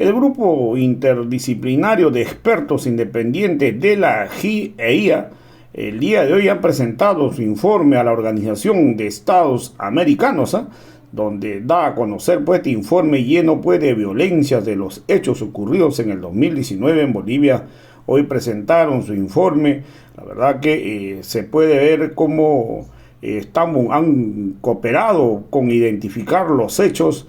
El grupo interdisciplinario de expertos independientes de la GIEIA el día de hoy han presentado su informe a la Organización de Estados Americanos, donde da a conocer este informe lleno de violencias de los hechos ocurridos en el 2019 en Bolivia. Hoy presentaron su informe. La verdad que se puede ver cómo han cooperado con identificar los hechos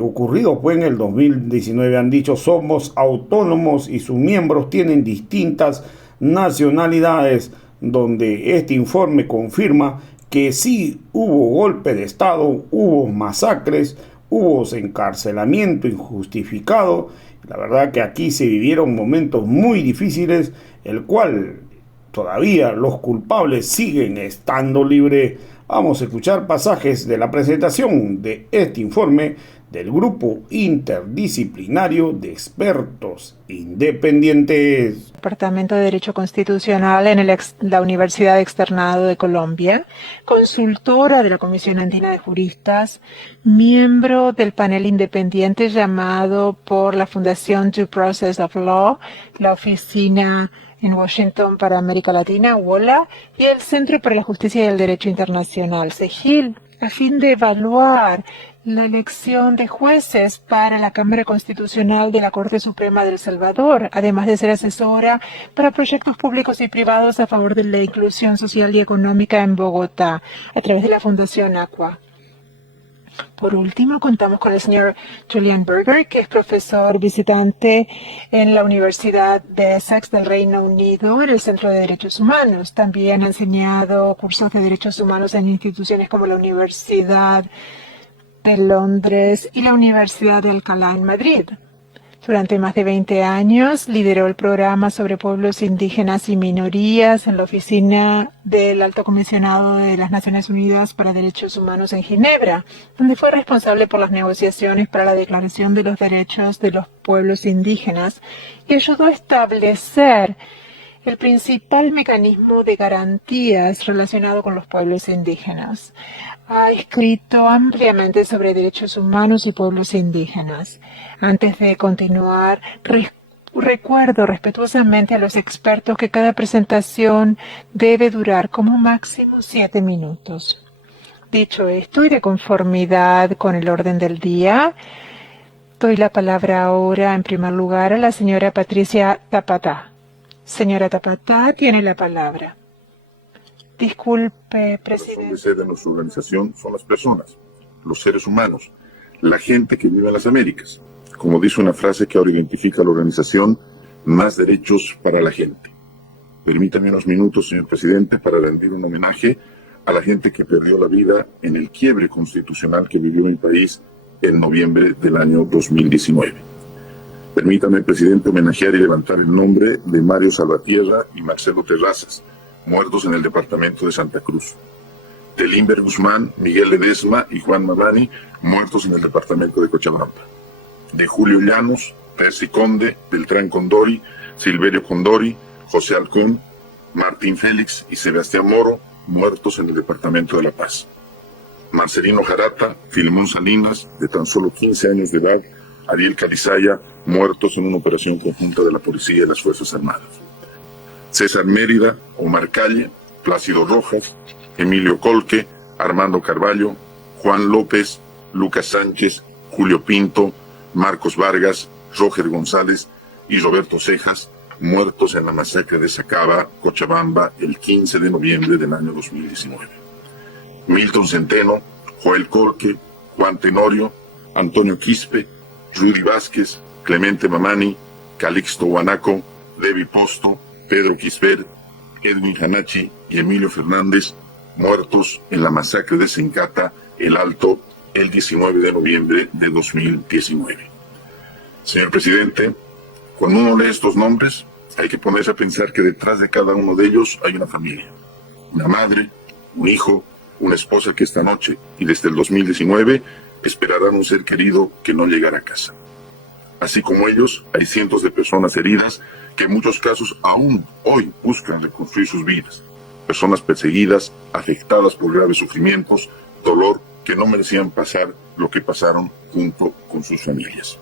ocurridos en el 2019. Han dicho: somos autónomos y sus miembros tienen distintas nacionalidades, donde este informe confirma que sí hubo golpe de Estado, hubo masacres, hubo encarcelamiento injustificado. La verdad que aquí se vivieron momentos muy difíciles, el cual todavía los culpables siguen estando libres. Vamos a escuchar pasajes de la presentación de este informe del Grupo Interdisciplinario de Expertos Independientes. Departamento de Derecho Constitucional en la Universidad Externado de Colombia, consultora de la Comisión Andina de Juristas, miembro del panel independiente llamado por la Fundación Due Process of Law, la Oficina en Washington para América Latina, WOLA, y el Centro para la Justicia y el Derecho Internacional, CEGIL, a fin de evaluar la elección de jueces para la Cámara Constitucional de la Corte Suprema de El Salvador, además de ser asesora para proyectos públicos y privados a favor de la inclusión social y económica en Bogotá, a través de la Fundación ACUA. Por último, contamos con el señor Julian Berger, que es profesor visitante en la Universidad de Essex del Reino Unido, en el Centro de Derechos Humanos. También ha enseñado cursos de derechos humanos en instituciones como la Universidad de Londres y la Universidad de Alcalá en Madrid. Durante más de 20 años lideró el programa sobre pueblos indígenas y minorías en la oficina del Alto Comisionado de las Naciones Unidas para Derechos Humanos en Ginebra, donde fue responsable por las negociaciones para la Declaración de los Derechos de los Pueblos Indígenas y ayudó a establecer el principal mecanismo de garantías relacionado con los pueblos indígenas. Ha escrito ampliamente sobre derechos humanos y pueblos indígenas. Antes de continuar, recuerdo respetuosamente a los expertos que cada presentación debe durar como máximo 7 minutos. Dicho esto, y de conformidad con el orden del día, doy la palabra ahora en primer lugar a la señora Patricia Tapatá. Señora Tapatá, tiene la palabra. Disculpe, presidente. La razón de ser de nuestra organización son las personas, los seres humanos, la gente que vive en las Américas. Como dice una frase que ahora identifica a la organización, más derechos para la gente. Permítame unos minutos, señor presidente, para rendir un homenaje a la gente que perdió la vida en el quiebre constitucional que vivió mi país en noviembre del año 2019. Permítame, presidente, homenajear y levantar el nombre de Mario Salvatierra y Marcelo Terrazas, muertos en el departamento de Santa Cruz; de Limber Guzmán, Miguel Ledesma y Juan Mabani, muertos en el departamento de Cochabamba; de Julio Llanos, Percy Conde, Beltrán Condori, Silverio Condori, José Alcón, Martín Félix y Sebastián Moro, muertos en el departamento de La Paz; Marcelino Jarata, Filemón Salinas, de tan solo 15 años de edad; Ariel Calizaya, muertos en una operación conjunta de la policía y las Fuerzas Armadas; César Mérida, Omar Calle, Plácido Rojas, Emilio Colque, Armando Carballo, Juan López, Lucas Sánchez, Julio Pinto, Marcos Vargas, Roger González y Roberto Cejas, muertos en la masacre de Sacaba, Cochabamba, el 15 de noviembre del año 2019. Milton Centeno, Joel Colque, Juan Tenorio, Antonio Quispe, Rudy Vázquez, Clemente Mamani, Calixto Guanaco, Levi Posto, Pedro Quisper, Edwin Hanachi y Emilio Fernández, muertos en la masacre de Sencata, El Alto, el 19 de noviembre de 2019. Señor presidente, cuando uno lee estos nombres, hay que ponerse a pensar que detrás de cada uno de ellos hay una familia, una madre, un hijo, una esposa que esta noche y desde el 2019 esperarán un ser querido que no llegará a casa. Así como ellos, hay cientos de personas heridas que en muchos casos aún hoy buscan reconstruir sus vidas. Personas perseguidas, afectadas por graves sufrimientos, dolor, que no merecían pasar lo que pasaron junto con sus familias.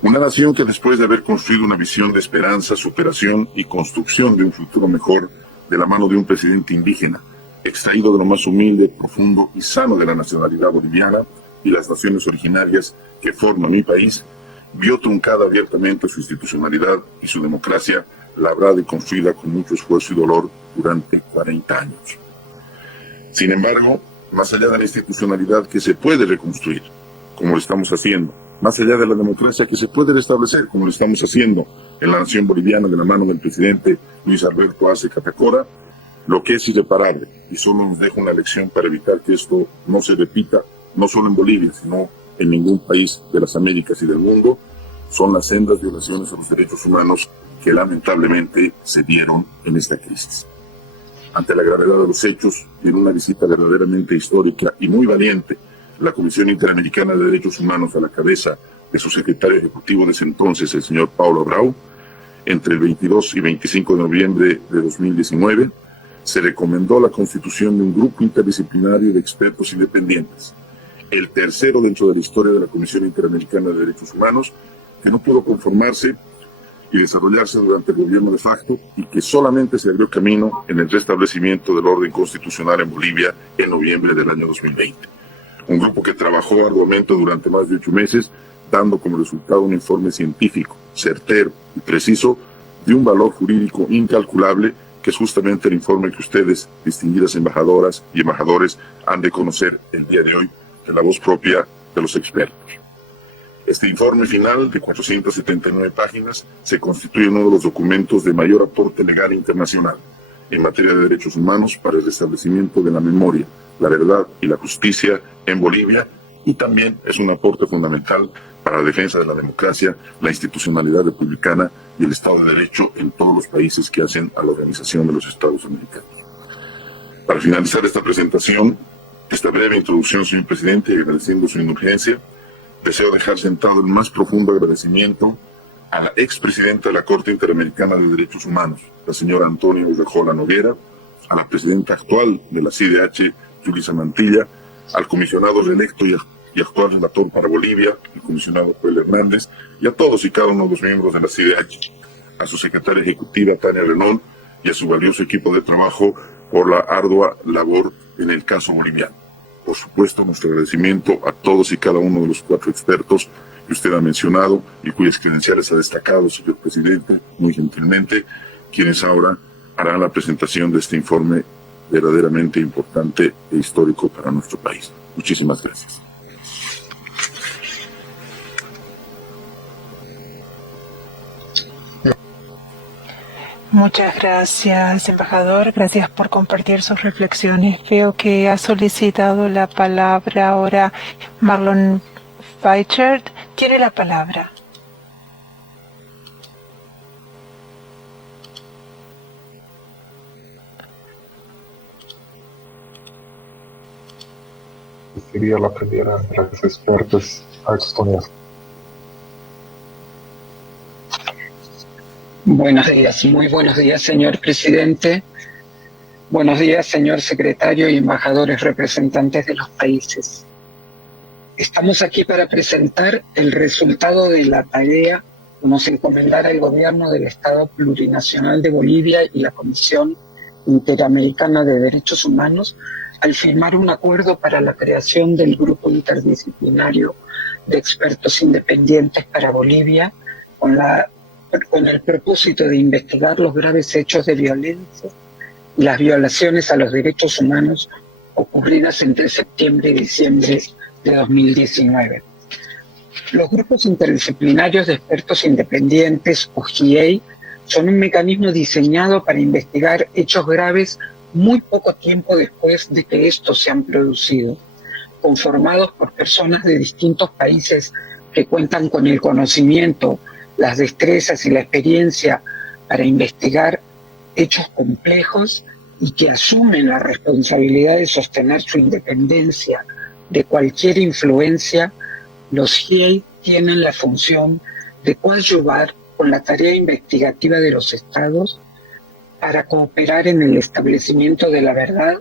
Una nación que después de haber construido una visión de esperanza, superación y construcción de un futuro mejor de la mano de un presidente indígena, extraído de lo más humilde, profundo y sano de la nacionalidad boliviana y las naciones originarias que forman mi país, vio truncada abiertamente su institucionalidad y su democracia, labrada y construida con mucho esfuerzo y dolor durante 40 años. Sin embargo, más allá de la institucionalidad que se puede reconstruir, como lo estamos haciendo, más allá de la democracia que se puede restablecer, como lo estamos haciendo en la nación boliviana de la mano del presidente Luis Alberto Arce Catacora, lo que es irreparable y solo nos deja una lección para evitar que esto no se repita, no solo en Bolivia, sino en ningún país de las Américas y del mundo, son las sendas violaciones a los derechos humanos que lamentablemente se dieron en esta crisis. Ante la gravedad de los hechos y en una visita verdaderamente histórica y muy valiente, la Comisión Interamericana de Derechos Humanos a la cabeza de su secretario ejecutivo de ese entonces, el señor Paulo Abreu, entre el 22 y 25 de noviembre de 2019, se recomendó la constitución de un grupo interdisciplinario de expertos independientes, el tercero dentro de la historia de la Comisión Interamericana de Derechos Humanos, que no pudo conformarse y desarrollarse durante el gobierno de facto y que solamente se abrió camino en el restablecimiento del orden constitucional en Bolivia en noviembre del año 2020. Un grupo que trabajó arduamente durante más de 8 meses, dando como resultado un informe científico, certero y preciso, de un valor jurídico incalculable, que es justamente el informe que ustedes, distinguidas embajadoras y embajadores, han de conocer el día de hoy en la voz propia de los expertos. Este informe final, de 479 páginas, se constituye uno de los documentos de mayor aporte legal internacional en materia de derechos humanos para el restablecimiento de la memoria, la verdad y la justicia en Bolivia, y también es un aporte fundamental para la defensa de la democracia, la institucionalidad republicana y el Estado de Derecho en todos los países que hacen a la Organización de los Estados Americanos. Para finalizar esta presentación, esta breve introducción, señor presidente, y agradeciendo su indulgencia, deseo dejar sentado el más profundo agradecimiento a la expresidenta de la Corte Interamericana de Derechos Humanos, la señora Antonia Urrejola Noguera, a la presidenta actual de la CIDH, Yulisa Mantilla, al comisionado reelecto y actual relator para Bolivia, el comisionado Joel Hernández, y a todos y cada uno de los miembros de la CIDH, a su secretaria ejecutiva Tania Renón y a su valioso equipo de trabajo por la ardua labor en el caso boliviano. Por supuesto, nuestro agradecimiento a todos y cada uno de los 4 expertos que usted ha mencionado y cuyas credenciales ha destacado, señor presidente, muy gentilmente, quienes ahora harán la presentación de este informe verdaderamente importante e histórico para nuestro país. Muchísimas gracias. Muchas gracias, embajador. Gracias por compartir sus reflexiones. Veo que ha solicitado la palabra ahora Marlon Weichert. Tiene la palabra. Sería la primera de las expertas argentinias. Buenos días, muy buenos días, señor presidente. Buenos días, señor secretario y embajadores representantes de los países. Estamos aquí para presentar el resultado de la tarea que nos encomendara el gobierno del Estado Plurinacional de Bolivia y la Comisión Interamericana de Derechos Humanos al firmar un acuerdo para la creación del Grupo Interdisciplinario de Expertos Independientes para Bolivia con el propósito de investigar los graves hechos de violencia y las violaciones a los derechos humanos ocurridas entre septiembre y diciembre de 2019. Los grupos interdisciplinarios de expertos independientes, o GIEI, son un mecanismo diseñado para investigar hechos graves muy poco tiempo después de que estos se han producido, conformados por personas de distintos países que cuentan con el conocimiento, las destrezas y la experiencia para investigar hechos complejos y que asumen la responsabilidad de sostener su independencia de cualquier influencia. Los GIEI tienen la función de coadyuvar con la tarea investigativa de los estados para cooperar en el establecimiento de la verdad,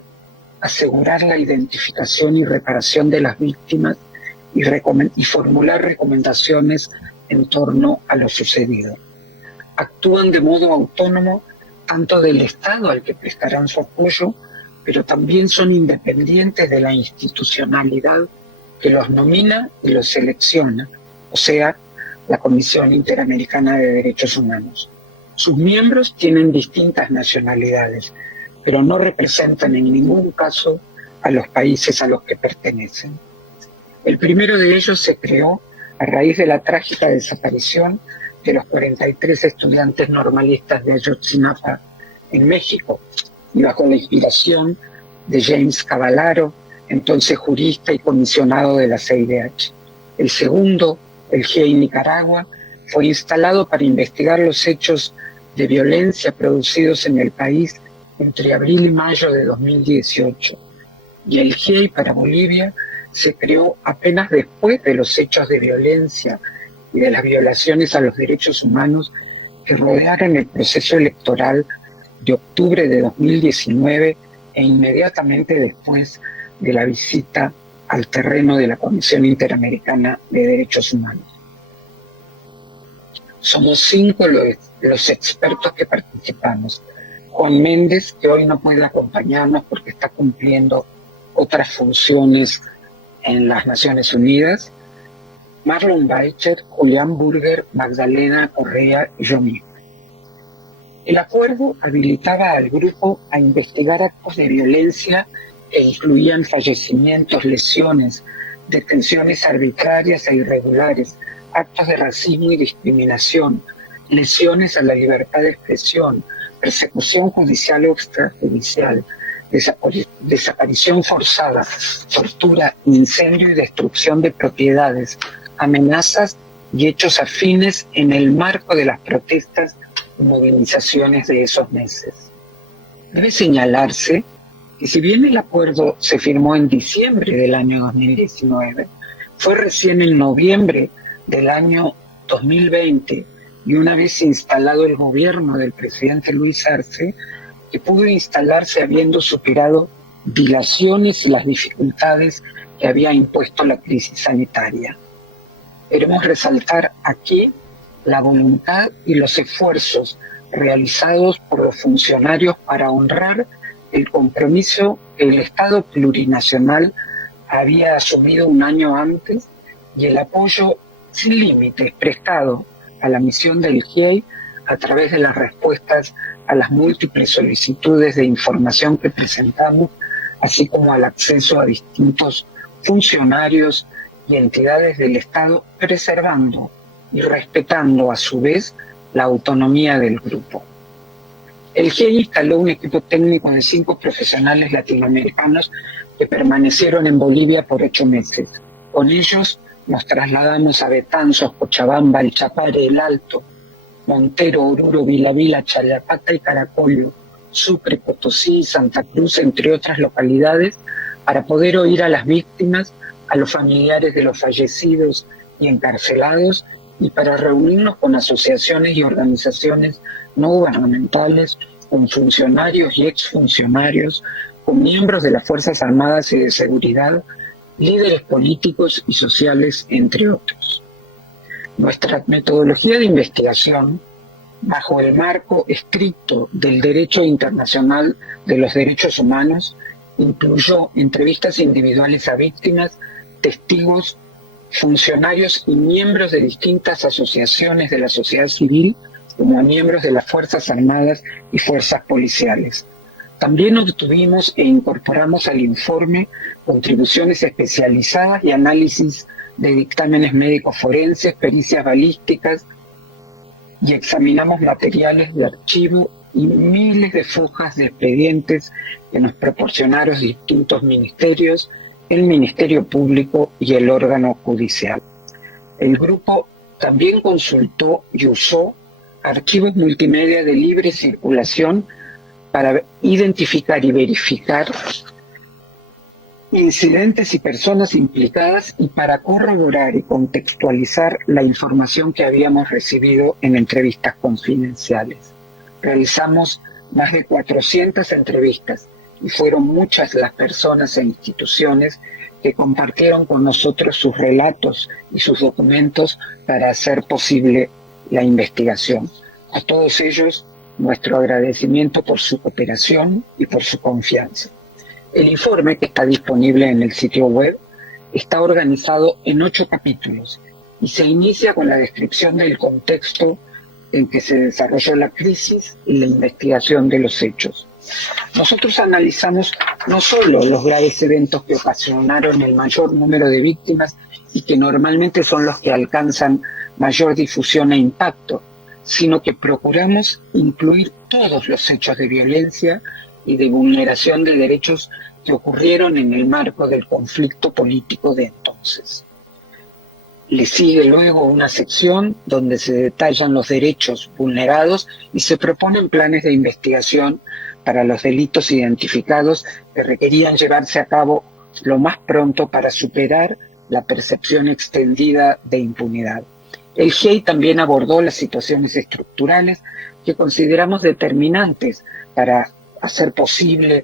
asegurar la identificación y reparación de las víctimas y formular recomendaciones en torno a lo sucedido. Actúan de modo autónomo tanto del Estado al que prestarán su apoyo, pero también son independientes de la institucionalidad que los nomina y los selecciona, o sea, la Comisión Interamericana de Derechos Humanos. Sus miembros tienen distintas nacionalidades, pero no representan en ningún caso a los países a los que pertenecen. El primero de ellos se creó a raíz de la trágica desaparición de los 43 estudiantes normalistas de Ayotzinapa, en México, y bajo la inspiración de James Cavallaro, entonces jurista y comisionado de la CIDH. El segundo, el GIEI Nicaragua, fue instalado para investigar los hechos de violencia producidos en el país entre abril y mayo de 2018. Y el GIEI para Bolivia se creó apenas después de los hechos de violencia y de las violaciones a los derechos humanos que rodearon el proceso electoral de octubre de 2019 e inmediatamente después de la visita al terreno de la Comisión Interamericana de Derechos Humanos. Somos 5 los expertos que participamos. Juan Méndez, que hoy no puede acompañarnos porque está cumpliendo otras funciones en las Naciones Unidas, Marlon Beicher, Julián Burger, Magdalena Correa y yo mismo. El acuerdo habilitaba al grupo a investigar actos de violencia que incluían fallecimientos, lesiones, detenciones arbitrarias e irregulares, actos de racismo y discriminación, lesiones a la libertad de expresión, persecución judicial o extrajudicial, desaparición forzada, tortura, incendio y destrucción de propiedades, amenazas y hechos afines en el marco de las protestas y movilizaciones de esos meses. Debe señalarse que si bien el acuerdo se firmó en diciembre del año 2019, fue recién en noviembre del año 2020 y una vez instalado el gobierno del presidente Luis Arce, que pudo instalarse habiendo superado dilaciones y las dificultades que había impuesto la crisis sanitaria. Queremos resaltar aquí la voluntad y los esfuerzos realizados por los funcionarios para honrar el compromiso que el Estado plurinacional había asumido un año antes y el apoyo sin límites prestado a la misión del GIEI a través de las respuestas a las múltiples solicitudes de información que presentamos, así como al acceso a distintos funcionarios y entidades del Estado, preservando y respetando a su vez la autonomía del grupo. El GIEI instaló un equipo técnico de 5 profesionales latinoamericanos que permanecieron en Bolivia por 8 meses. Con ellos nos trasladamos a Betanzos, Cochabamba, El Chapare, El Alto, Montero, Oruro, Vila, Chayapata y Caracollo, Sucre, Potosí y Santa Cruz, entre otras localidades, para poder oír a las víctimas, a los familiares de los fallecidos y encarcelados, y para reunirnos con asociaciones y organizaciones no gubernamentales, con funcionarios y exfuncionarios, con miembros de las Fuerzas Armadas y de Seguridad, líderes políticos y sociales, entre otros. Nuestra metodología de investigación, bajo el marco estricto del derecho internacional de los derechos humanos, incluyó entrevistas individuales a víctimas, testigos, funcionarios y miembros de distintas asociaciones de la sociedad civil, como a miembros de las Fuerzas Armadas y Fuerzas Policiales. También obtuvimos e incorporamos al informe contribuciones especializadas y análisis de dictámenes médicos forenses, pericias balísticas, y examinamos materiales de archivo y miles de fojas de expedientes que nos proporcionaron distintos ministerios, el Ministerio Público y el órgano judicial. El grupo también consultó y usó archivos multimedia de libre circulación para identificar y verificar incidentes y personas implicadas y para corroborar y contextualizar la información que habíamos recibido en entrevistas confidenciales. Realizamos más de 400 entrevistas y fueron muchas las personas e instituciones que que compartieron con nosotros sus relatos y sus documentos para hacer posible la investigación. A todos ellos, nuestro agradecimiento por su cooperación y por su confianza. El informe, que está disponible en el sitio web, está organizado en 8 capítulos y se inicia con la descripción del contexto en que se desarrolló la crisis y la investigación de los hechos. Nosotros analizamos no solo los graves eventos que ocasionaron el mayor número de víctimas y que normalmente son los que alcanzan mayor difusión e impacto, sino que procuramos incluir todos los hechos de violencia y de vulneración de derechos que ocurrieron en el marco del conflicto político de entonces. Le sigue luego una sección donde se detallan los derechos vulnerados y se proponen planes de investigación para los delitos identificados que requerían llevarse a cabo lo más pronto para superar la percepción extendida de impunidad. El GIEI también abordó las situaciones estructurales que consideramos determinantes para hacer posible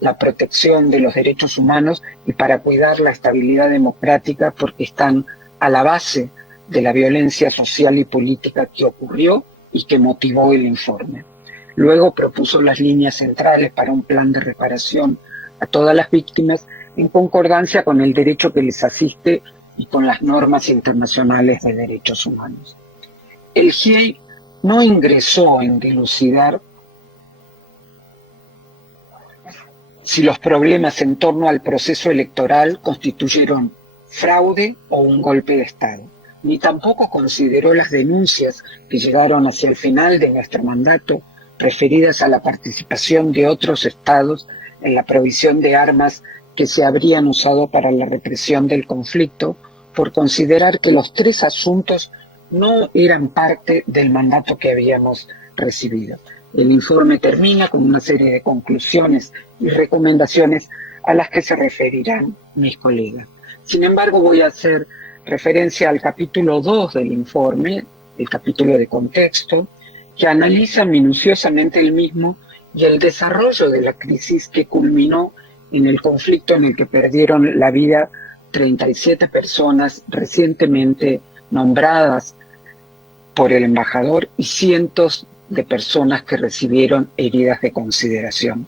la protección de los derechos humanos y para cuidar la estabilidad democrática, porque están a la base de la violencia social y política que ocurrió y que motivó el informe. Luego propuso las líneas centrales para un plan de reparación a todas las víctimas en concordancia con el derecho que les asiste y con las normas internacionales de derechos humanos. El GIEI no ingresó en dilucidar si los problemas en torno al proceso electoral constituyeron fraude o un golpe de Estado, ni tampoco consideró las denuncias que llegaron hacia el final de nuestro mandato referidas a la participación de otros estados en la provisión de armas que se habrían usado para la represión del conflicto, por considerar que los 3 asuntos no eran parte del mandato que habíamos recibido. El informe termina con una serie de conclusiones y recomendaciones a las que se referirán mis colegas. Sin embargo, voy a hacer referencia al capítulo 2 del informe, el capítulo de contexto, que analiza minuciosamente el mismo y el desarrollo de la crisis que culminó en el conflicto en el que perdieron la vida 37 personas recientemente nombradas por el embajador y cientos de personas que recibieron heridas de consideración.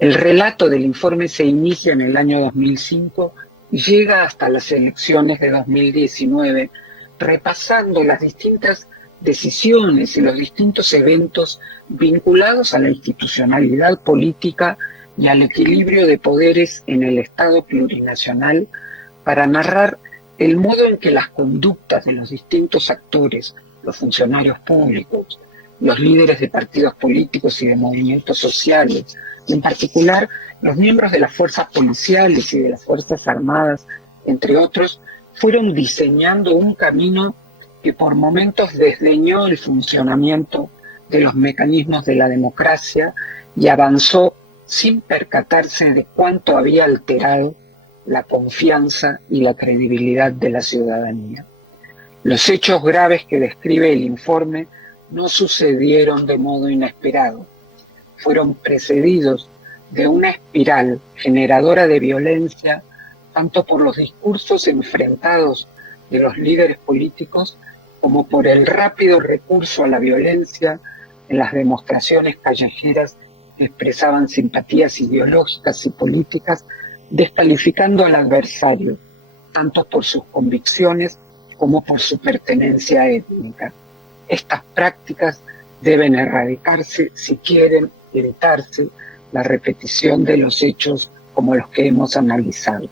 El relato del informe se inicia en el año 2005 y llega hasta las elecciones de 2019, repasando las distintas decisiones y los distintos eventos vinculados a la institucionalidad política y al equilibrio de poderes en el Estado plurinacional, para narrar el modo en que las conductas de los distintos actores, los funcionarios públicos, los líderes de partidos políticos y de movimientos sociales, y en particular los miembros de las fuerzas policiales y de las fuerzas armadas, entre otros, fueron diseñando un camino que por momentos desdeñó el funcionamiento de los mecanismos de la democracia y avanzó sin percatarse de cuánto había alterado la confianza y la credibilidad de la ciudadanía. Los hechos graves que describe el informe no sucedieron de modo inesperado. Fueron precedidos de una espiral generadora de violencia, tanto por los discursos enfrentados de los líderes políticos como por el rápido recurso a la violencia en las demostraciones callejeras que expresaban simpatías ideológicas y políticas, descalificando al adversario, tanto por sus convicciones como por su pertenencia étnica. Estas prácticas deben erradicarse si quieren evitarse la repetición de los hechos como los que hemos analizado.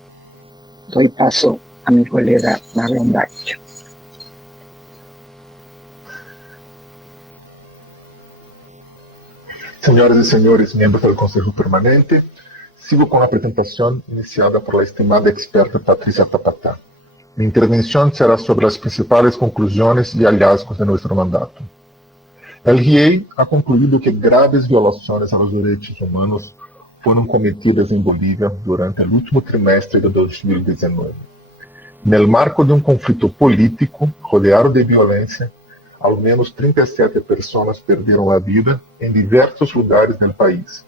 Doy paso a mi colega Marlon Baggio. Senhoras e senhores membros do Conselho Permanente, sigo com a apresentação iniciada por la estimada experta Patricia Tapatá. Mi intervención será sobre las principales conclusiones y hallazgos de nuestro mandato. El GIEI ha concluido que graves violaciones a los derechos humanos fueron cometidas en Bolivia durante el último trimestre de 2019. En el marco de un conflicto político rodeado de violencia, al menos 37 personas perdieron la vida en diversos lugares del país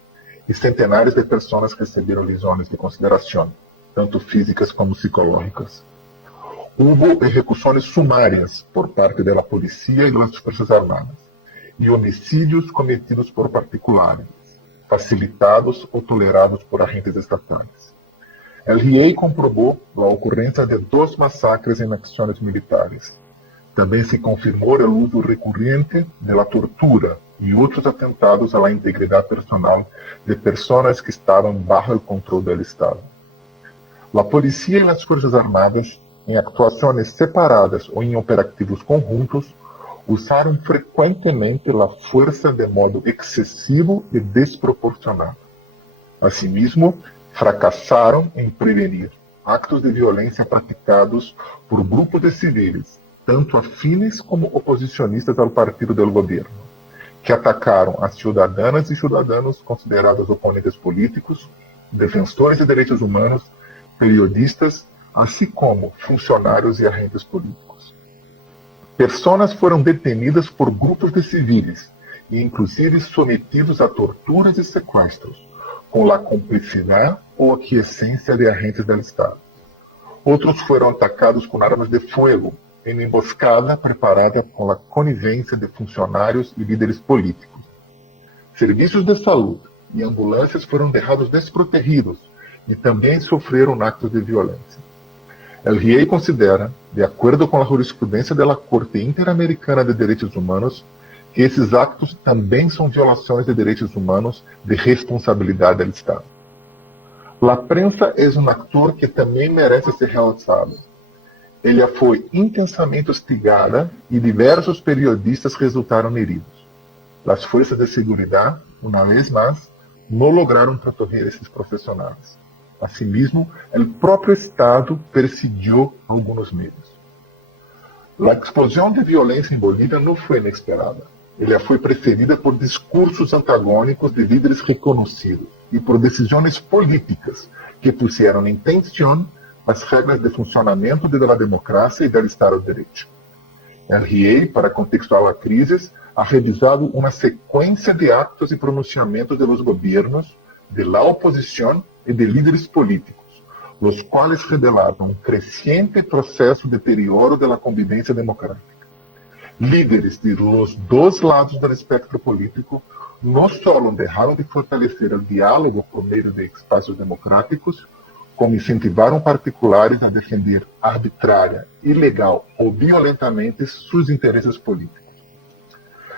y centenares de personas recibieron lesiones de consideración. tanto físicas como psicológicas. Hubo ejecuções sumárias por parte da polícia e das Forças Armadas, e homicídios cometidos por particulares, facilitados ou tolerados por agentes estatais. El RIEI comprobou a ocorrência de 2 massacres em ações militares. Também se confirmou o uso recorrente da tortura e outros atentados à integridade personal de pessoas que estavam bajo o controle do Estado. A polícia e as Forças Armadas, em actuações separadas ou em operativos conjuntos, usaram frequentemente a força de modo excessivo e desproporcionado. Asimismo, fracassaram em prevenir actos de violência praticados por grupos de civis, tanto afines como oposicionistas ao partido do governo, que atacaram as cidadãs e cidadãos considerados oponentes políticos, defensores de direitos humanos, periodistas, assim como funcionários e agentes políticos. Pessoas foram detenidas por grupos de civis e inclusive sometidos a torturas e sequestros, com a cumplicidade ou aquiescência de agentes do Estado. Outros foram atacados com armas de fogo, em emboscada preparada com a conivência de funcionários e líderes políticos. Serviços de saúde e ambulâncias foram deixados desprotegidos e também sofreram actos de violência. El RIEI considera, de acordo com a jurisprudência da Corte Interamericana de Direitos Humanos, que esses actos também são violações de direitos humanos de responsabilidade do Estado. A prensa é um ator que também merece ser realçado. Ela foi intensamente hostigada e diversos periodistas resultaram heridos. As forças de segurança, uma vez mais, não lograram proteger esses profissionais. Asimismo, o próprio Estado perseguiu alguns meios. A explosão de violência em Bolívia não foi inesperada. Ela foi precedida por discursos antagônicos de líderes reconhecidos e por decisões políticas que puseram em tensão as regras de funcionamento da democracia e do Estado de Direito. El RIEI, para contextualizar a crise, ha revisado uma sequência de atos e pronunciamentos dos governos, da oposição e de líderes políticos, os quais revelaram um crescente processo de deterioro da convivência democrática. Líderes de los dois lados do espectro político não só deixaram de fortalecer o diálogo por meio de espaços democráticos, como incentivaram particulares a defender arbitrária, ilegal ou violentamente seus interesses políticos.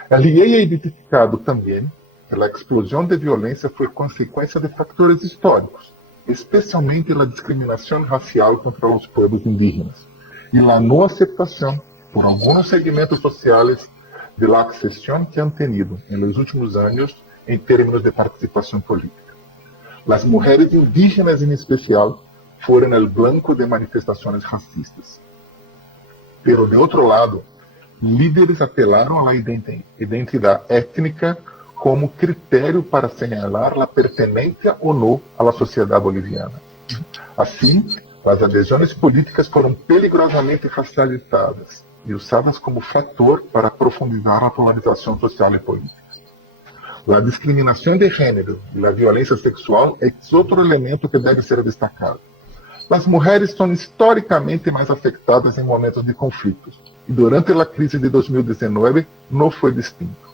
A RIEI ha identificado também que a explosão de violência foi consequência de fatores históricos, especialmente a discriminação racial contra os povos indígenas e a não aceitação por alguns segmentos sociais da accessão que han tenido nos últimos anos em termos de participação política. As mulheres indígenas, em especial, foram o blanco de manifestações racistas. Pero, de outro lado, líderes apelaram à identidade étnica como critério para señalar a pertenência ou não à sociedade boliviana. Assim, as adesões políticas foram perigosamente racializadas e usadas como fator para profundizar a polarização social e política. A discriminação de gênero e a violência sexual é outro elemento que deve ser destacado. As mulheres são historicamente mais afetadas em momentos de conflitos, e durante a crise de 2019 não foi distinto.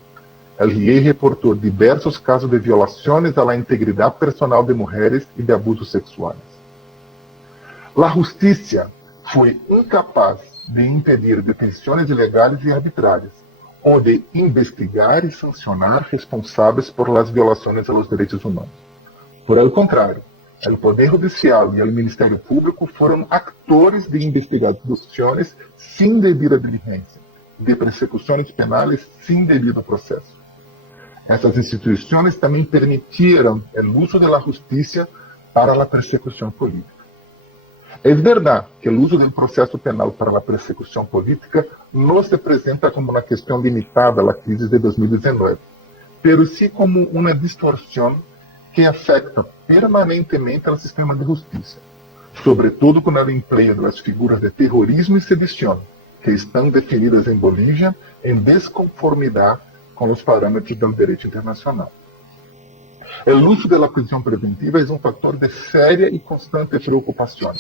El RIEI reportou diversos casos de violações à integridade personal de mulheres e de abusos sexuais. A justiça foi incapaz de impedir detenções ilegais e arbitrárias, ou de investigar e sancionar responsáveis por las violações aos direitos humanos. Por el contrário, o Poder Judicial e o Ministério Público foram actores de investigações sem devida diligência, de persecuções penais sem devido processo. Essas instituições também permitiram o uso da justiça para a persecução política. É verdade que o uso do processo penal para a persecução política não se apresenta como uma questão limitada à crise de 2019, mas sim como uma distorção que afeta permanentemente o sistema de justiça, sobretudo com o emprego das figuras de terrorismo e sedição, que estão definidas em Bolívia em desconformidade com os parâmetros do direito internacional. El uso de la prisión preventiva es un factor de seria y constante preocupación,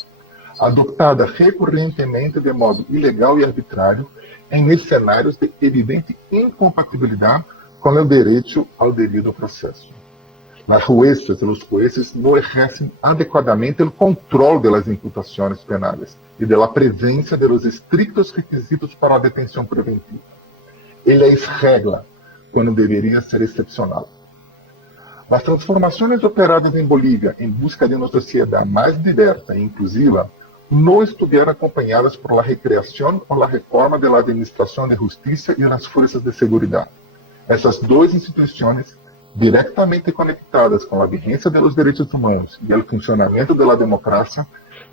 adoptada recurrentemente de modo ilegal y arbitrario en escenarios de evidente incompatibilidad con el derecho al debido proceso. Las juezas y los jueces no ejercen adecuadamente el control de las imputaciones penales y de la presencia de los estrictos requisitos para la detención preventiva. Ella es regla cuando debería ser excepcional. Las transformaciones operadas en Bolivia en busca de una sociedad más diversa e inclusiva no estuvieron acompañadas por la recreación o la reforma de la Administración de Justicia y las fuerzas de seguridad. Essas duas instituições, diretamente conectadas com a vigência dos direitos humanos e o funcionamento da democracia,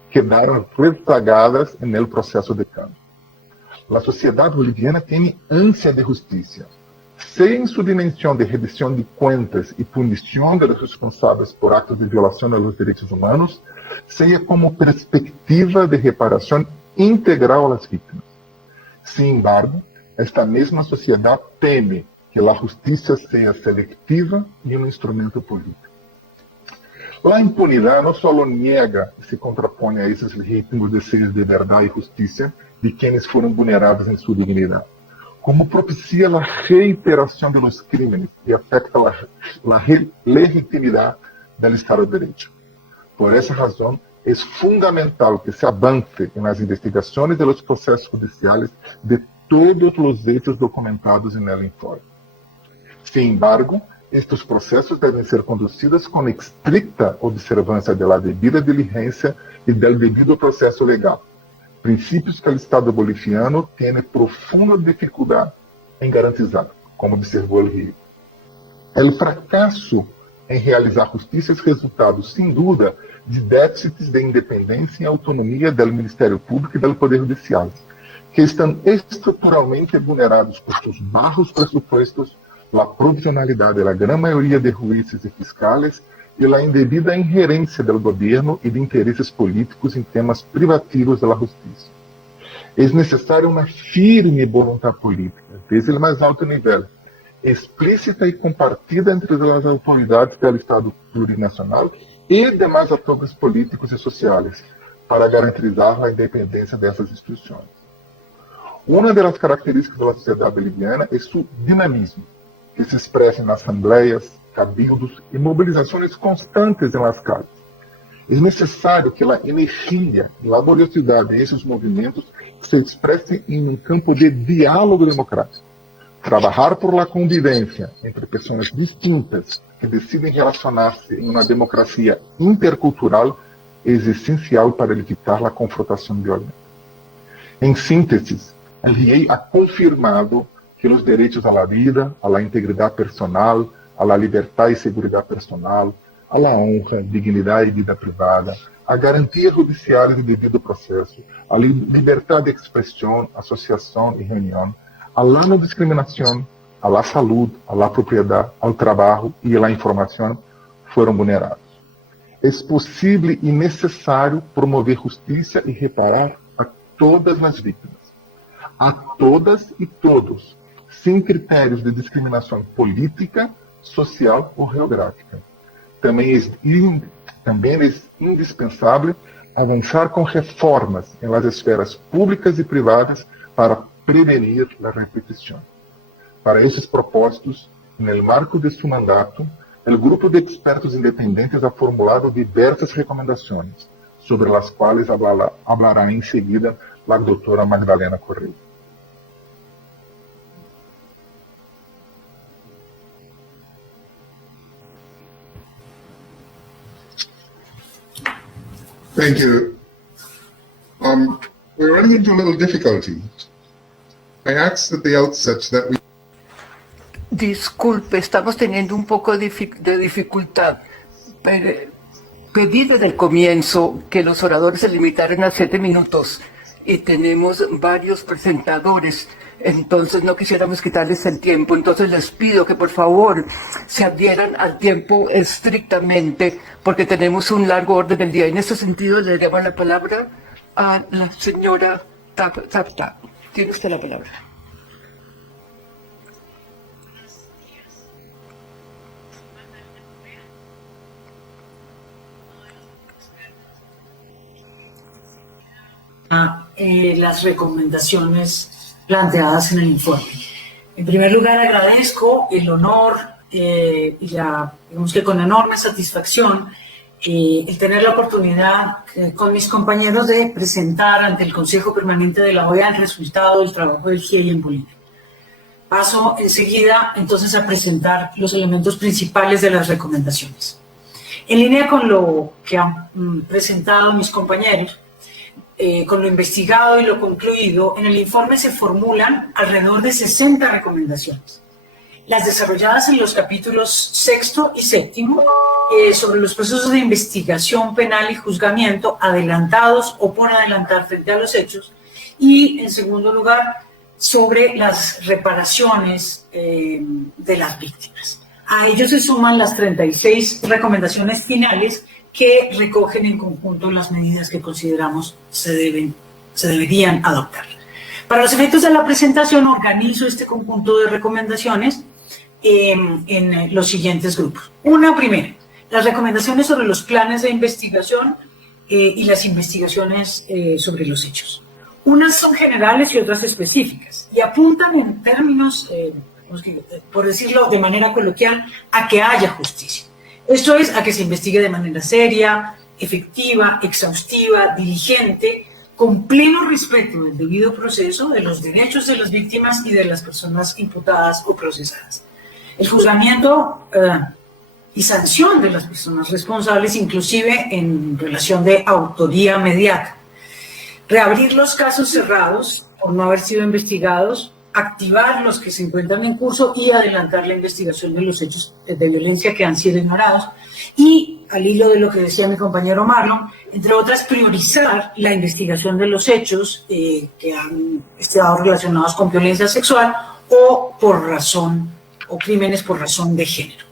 quedaram rezagadas no processo de cambio. A sociedade boliviana tem ânsia de justiça, seja em sua dimensão de rendição de contas e punição de los responsáveis por atos de violação dos direitos humanos, seja como perspectiva de reparação integral às vítimas. Sin embargo, esta mesma sociedade teme que a justiça seja selectiva e um instrumento político. A impunidade não só nega e se contrapõe a esses legítimos desejos de verdade e justiça de quienes foram vulnerados em sua dignidade, como propicia a reiteração de los crímenes e afecta a legitimidade do Estado de Direito. Por essa razão, é fundamental que se avance nas investigações de los processos judiciais de todos os hechos documentados no informe. Sin embargo, estes processos devem ser conduzidos com estricta observância da devida diligência e do devido processo legal, princípios que o Estado boliviano tem profunda dificuldade em garantizar, como observou o Rio. O fracasso em realizar justiça é resultado, sem dúvida, de déficits de independência e autonomia do Ministério Público e do Poder Judicial, que estão estruturalmente vulnerados por seus baixos pressupostos, a provisionalidade da grande maioria de juízes e fiscais e a indevida ingerência do governo e de interesses políticos em temas privativos da justiça. É necessária uma firme vontade política, desde o mais alto nível, explícita e compartida entre as autoridades do Estado plurinacional e demais atores políticos e sociais, para garantizar a independência dessas instituições. Uma das características da sociedade boliviana é seu dinamismo, que se expressa em assembleias, cabildos e mobilizações constantes nas calles. É necessário que a energia e laboriosidade desses movimentos se expressem em um campo de diálogo democrático. Trabalhar por la convivência entre pessoas distintas que decidem relacionar-se em uma democracia intercultural é essencial para evitar a confrontação violenta. Em síntese, o RIEI ha confirmado que os direitos à vida, à integridade personal, à liberdade e segurança personal, à honra, dignidade e vida privada, a garantia judicial de devido processo, a liberdade de expressão, associação e reunião, a não discriminação, a saúde, a propriedade, ao trabalho e à informação foram vulnerados. É possível e necessário promover justiça e reparar a todas as vítimas, a todas e todos, sem critérios de discriminação política, social ou geográfica. Também é indispensável avançar com reformas em las esferas públicas e privadas para prevenir a repetição. Para esses propósitos, no marco de seu mandato, o grupo de expertos independentes ha formulado diversas recomendações, sobre as quais hablará em seguida a doutora Magdalena Correia. Thank you. We're running into a little difficulty. I asked at the outset that we... Disculpe, estamos teniendo un poco de dificultad. Pedí desde el comienzo que los oradores se limitaran a 7 minutos y tenemos varios presentadores, entonces no quisiéramos quitarles el tiempo. Entonces les pido que por favor se adhieran al tiempo estrictamente porque tenemos un largo orden del día. En ese sentido le damos la palabra a la señora Tapta. Tiene usted la palabra. las recomendaciones planteadas en el informe. En primer lugar, agradezco el honor y digamos que con enorme satisfacción el tener la oportunidad con mis compañeros de presentar ante el Consejo Permanente de la OEA el resultado del trabajo del GIEI en Bolivia. Paso enseguida entonces a presentar los elementos principales de las recomendaciones. En línea con lo que han presentado mis compañeros, con lo investigado y lo concluido, en el informe se formulan alrededor de 60 recomendaciones. Las desarrolladas en los capítulos 6 y 7 sobre los procesos de investigación penal y juzgamiento adelantados o por adelantar frente a los hechos, y en segundo lugar sobre las reparaciones de las víctimas. A ello se suman las 36 recomendaciones finales que recogen en conjunto las medidas que consideramos se deberían adoptar. Para los efectos de la presentación, organizo este conjunto de recomendaciones en los siguientes grupos. Una primera, las recomendaciones sobre los planes de investigación y las investigaciones sobre los hechos. Unas son generales y otras específicas y apuntan en términos, por decirlo de manera coloquial, a que haya justicia. Esto es, a que se investigue de manera seria, efectiva, exhaustiva, diligente, con pleno respeto del debido proceso, de los derechos de las víctimas y de las personas imputadas o procesadas. El juzgamiento y sanción de las personas responsables, inclusive en relación de autoría mediata. Reabrir los casos cerrados por no haber sido investigados, activar los que se encuentran en curso y adelantar la investigación de los hechos de violencia que han sido ignorados. Y, al hilo de lo que decía mi compañero Marlon, entre otras, priorizar la investigación de los hechos que han estado relacionados con violencia sexual o crímenes por razón de género,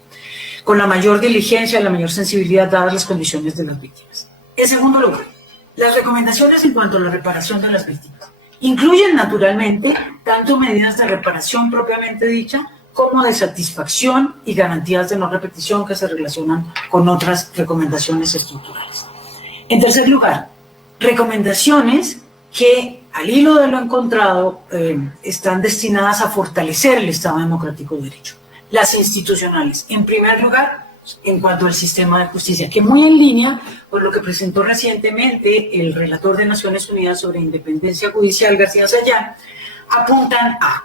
con la mayor diligencia, la mayor sensibilidad dadas las condiciones de las víctimas. En segundo lugar, las recomendaciones en cuanto a la reparación de las víctimas incluyen naturalmente tanto medidas de reparación propiamente dicha como de satisfacción y garantías de no repetición que se relacionan con otras recomendaciones estructurales. En tercer lugar, recomendaciones que, al hilo de lo encontrado, están destinadas a fortalecer el Estado Democrático de Derecho. Las institucionales, en primer lugar, en cuanto al sistema de justicia, que muy en línea con lo que presentó recientemente el relator de Naciones Unidas sobre independencia judicial, García Sayán, apuntan a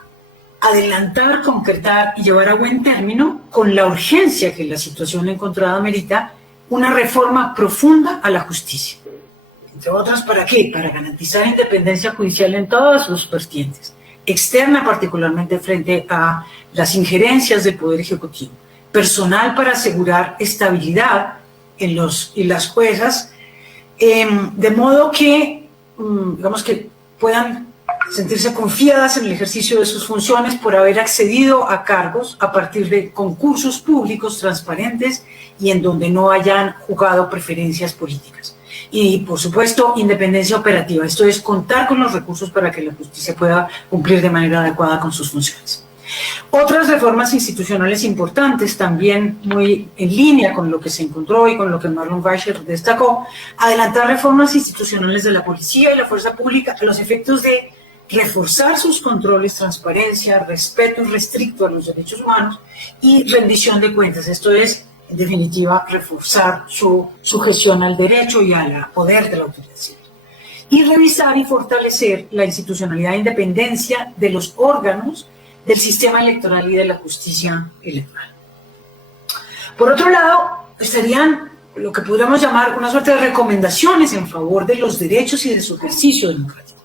adelantar, concretar y llevar a buen término, con la urgencia que la situación encontrada amerita, una reforma profunda a la justicia. Entre otras, ¿para qué? Para garantizar independencia judicial en todas sus vertientes, externa particularmente frente a las injerencias del Poder Ejecutivo, personal para asegurar estabilidad en los y las juezas, de modo que, digamos, que puedan sentirse confiadas en el ejercicio de sus funciones por haber accedido a cargos a partir de concursos públicos transparentes y en donde no hayan jugado preferencias políticas. Y, por supuesto, independencia operativa, esto es, contar con los recursos para que la justicia pueda cumplir de manera adecuada con sus funciones. Otras reformas institucionales importantes, también muy en línea con lo que se encontró y con lo que Marlon Weischer destacó, adelantar reformas institucionales de la policía y la fuerza pública a los efectos de reforzar sus controles, transparencia, respeto irrestricto a los derechos humanos y rendición de cuentas, esto es, en definitiva, reforzar su sujeción al derecho y al poder de la autoridad civil. Y revisar y fortalecer la institucionalidad e independencia de los órganos del sistema electoral y de la justicia electoral. Por otro lado, estarían lo que podríamos llamar una suerte de recomendaciones en favor de los derechos y de su ejercicio democrático.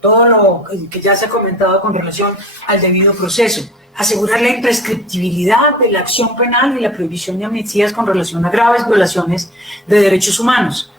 Todo lo que ya se ha comentado con relación al debido proceso, asegurar la imprescriptibilidad de la acción penal y la prohibición de amnistías con relación a graves violaciones de derechos humanos,